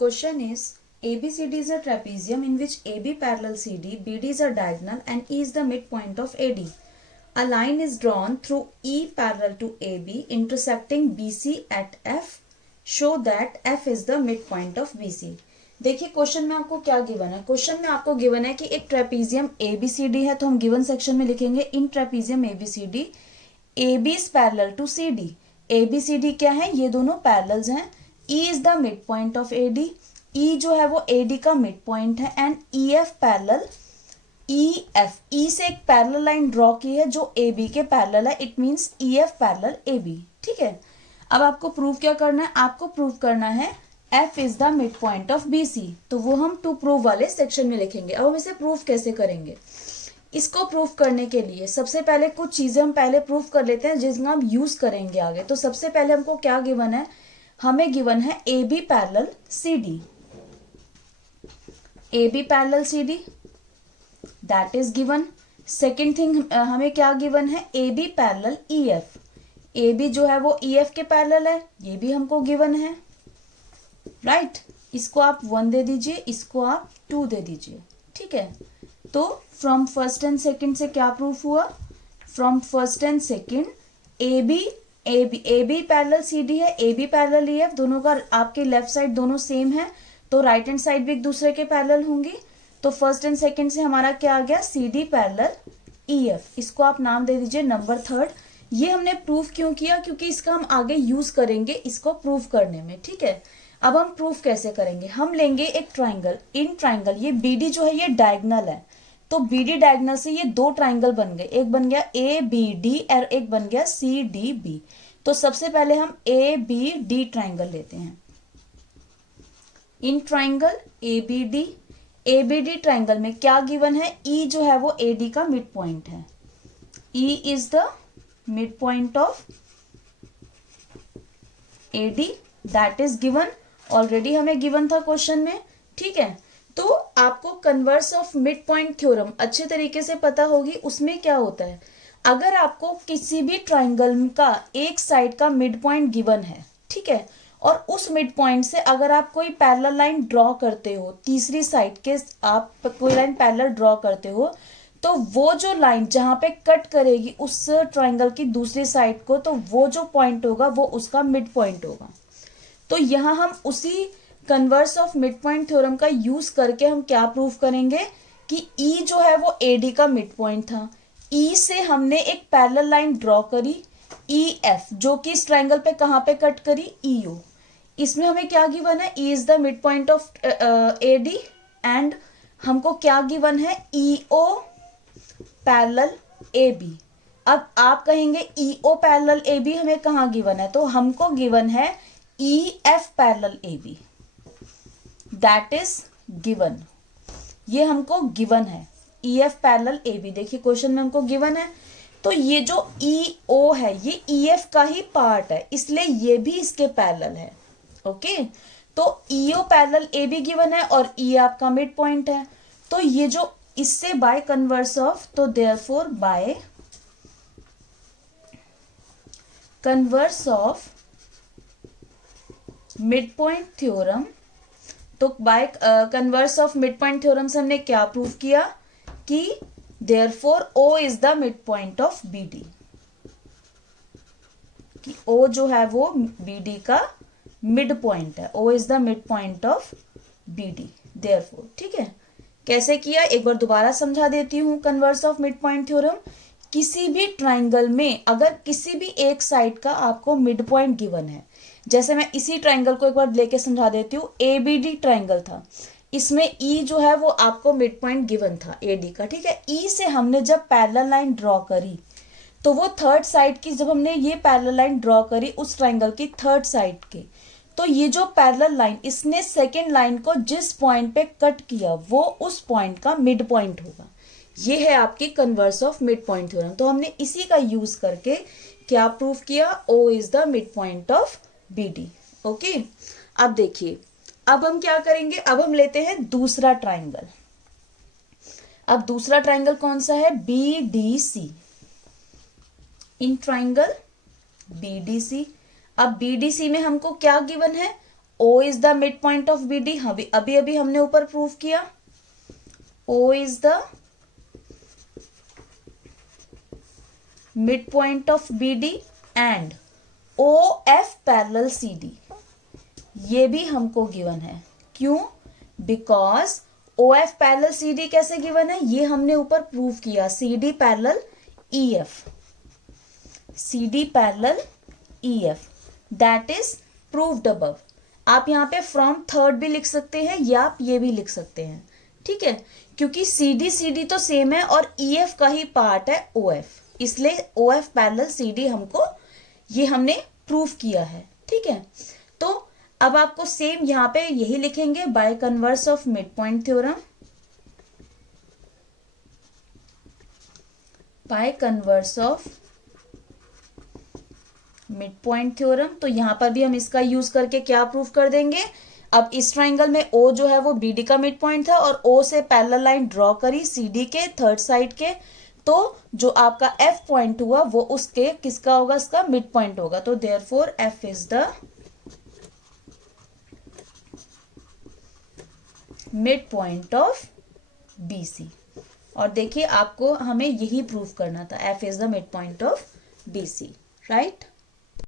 Question is ABCD is a trapezium in which AB parallel CD, BD is a diagonal and E is the midpoint of AD. A line is drawn through E parallel to AB intersecting BC at F. Show that F is the midpoint of BC. देखिए question में आपको क्या given है. Question में आपको given है कि एक ट्रेपीजियम ABCD है, तो हम गिवन सेक्शन में लिखेंगे इन trapezium ABCD AB is parallel to CD. ABCD क्या है, ये दोनों पैरेलल्स हैं. E is the midpoint of AD. E जो है वो AD का मिड पॉइंट है and EF parallel EF E से एक पैरेलल लाइन ड्रॉ की है जो AB के पैरेलल है. It means EF parallel AB. ठीक है, अब आपको प्रूव क्या करना है, आपको प्रूव करना है F is the mid point of BC. तो वो हम टू प्रूव वाले सेक्शन में लिखेंगे. अब हम इसे प्रूव कैसे करेंगे, इसको प्रूव करने के लिए सबसे पहले कुछ चीजें हम पहले प्रूव कर लेते हैं जिसका हम यूज करेंगे आगे. तो सबसे पहले हमको क्या गिवन है, हमें गिवन है AB parallel CD. AB parallel CD that is given. Second thing हमें क्या गिवन है, AB पैरेलल EF. AB जो है वो EF के पैरेलल है, ये भी हमको गिवन है. राइट इसको आप 1 दे दीजिए, इसको आप 2 दे दीजिए. ठीक है, तो फ्रॉम फर्स्ट एंड सेकंड से क्या प्रूफ हुआ, from first and second AB parallel CD है, AB पैरेलल EF दोनों का आपके लेफ्ट साइड दोनों सेम है, तो राइट हैंड साइड भी एक दूसरे के पैरेलल होंगी. तो फर्स्ट एंड सेकंड से हमारा क्या आ गया, CD पैरेलल EF. इसको आप नाम दे दीजिए नंबर थर्ड. ये हमने प्रूफ क्यों किया, क्योंकि इसका हम आगे यूज करेंगे इसको प्रूफ करने में. ठीक है, अब हम प्रूफ कैसे करेंगे, हम लेंगे एक ट्राइंगल. इन ट्राइंगल ये BD जो है ये डायगोनल है, तो BD डायगोनल से ये दो ट्राइंगल बन गए. एक बन गया ABD और एक बन गया CDB. तो सबसे पहले हम ABD ट्राइंगल लेते हैं. इन ट्राइंगल ABD ट्राइंगल में क्या गिवन है, E जो है वो AD का मिड पॉइंट है. E is the mid point of AD that is given. Already हमें गिवन था क्वेश्चन में. ठीक है, तो आपको converse of mid point theorem अच्छे तरीके से पता होगी. उसमें क्या होता है, अगर आपको किसी भी ट्राइंगल का एक साइड का मिड पॉइंट गिवन है, ठीक है, और उस मिड पॉइंट से अगर आप कोई पैरेलल लाइन ड्रॉ करते हो, तीसरी साइड के आप कोई लाइन पैरेलल ड्रॉ करते हो, तो वो जो लाइन जहां पे कट करेगी उस ट्राइंगल की दूसरी साइड को, तो वो जो पॉइंट होगा वो उसका मिड पॉइंट होगा. तो यहां हम उसी converse of mid point theorem का यूज करके हम क्या प्रूव करेंगे कि E जो है वो AD का मिड पॉइंट था. E से हमने एक पैरेलल लाइन ड्रॉ करी EF जो कि इस ट्राइंगल पे कहां पे कट करी, EO. इसमें हमें क्या गिवन है, E is the mid point of AD and हमको क्या गिवन है, EO पैरेलल AB. अब आप कहेंगे EO पैरेलल AB हमें कहाँ गिवन है, तो हमको गिवन है EF parallel AB. That is given, ये हमको गिवन है EF पैरेलल AB. देखिए क्वेश्चन में हमको गिवन है, तो ये जो EO है ये EF का ही पार्ट है, इसलिए ये भी इसके पैरेलल है. ओके, तो EO पैरेलल AB गिवन है और E आपका मिड पॉइंट है. तो ये जो इससे बाय कन्वर्स ऑफ, तो therefore by converse of mid point theorem, तो by converse of mid point theorem से हमने क्या प्रूव किया कि therefore O is the mid point of BD, कि O जो है वो BD का मिड पॉइंट है. O is the mid point of BD therefore. ठीक है, कैसे किया एक बार दोबारा समझा देती हूं. Converse of mid point theorem, किसी भी ट्राइंगल में अगर किसी भी एक साइड का आपको मिड पॉइंट गिवन है, जैसे मैं इसी ट्राइंगल को एक बार लेके समझा देती हूँ. ABD ट्राइंगल था, इसमें E जो है वो आपको मिड पॉइंट गिवन था AD का. ठीक है, E से हमने जब पैरेलल लाइन ड्रॉ करी, तो वो थर्ड साइड की, जब हमने ये पैरेलल लाइन ड्रॉ करी उस ट्राइंगल की थर्ड साइड के, तो ये जो पैरेलल लाइन इसने सेकेंड लाइन को जिस पॉइंट पे कट किया वो उस पॉइंट का मिड पॉइंट होगा. ये है आपकी converse of mid point theorem. तो हमने इसी का यूज करके क्या प्रूफ किया, O is the mid point of BD. Okay, अब देखिए अब हम क्या करेंगे, अब हम लेते हैं दूसरा ट्राइंगल. अब दूसरा ट्राइंगल कौन सा है, BDC. In triangle BDC. अब BDC में हमको क्या गिवन है, O is the mid point of BD, अभी अभी हमने ऊपर प्रूव किया, O is the mid point of BD and OF parallel CD, ये भी हमको गिवन है। क्यों? बिकॉज OF पैरेलल CD कैसे गिवन है, ये हमने ऊपर प्रूव किया, CD parallel EF, CD parallel EF, that is proved above. आप यहाँ पे फ्रॉम थर्ड भी लिख सकते हैं या आप ये भी लिख सकते हैं, ठीक है, क्योंकि CD तो सेम है और EF का ही पार्ट है OF, इसलिए OF पैरेलल CD हमको, ये हमने प्रूव किया है, ठीक है। तो अब आपको सेम यहाँ पे यही लिखेंगे, bye converse of mid point theorem, bye converse of mid point theorem. तो यहां पर भी हम इसका यूज करके क्या प्रूव कर देंगे, अब इस ट्राइंगल में O जो है वो BD का मिड पॉइंट था और O से पैरेलल लाइन ड्रॉ करी CD के थर्ड साइड के, तो जो आपका F पॉइंट हुआ वो उसके किसका होगा, इसका मिड पॉइंट होगा। तो therefore F is the mid point of BC। और देखिए आपको हमें यही प्रूव करना था, F is the mid point of BC, right.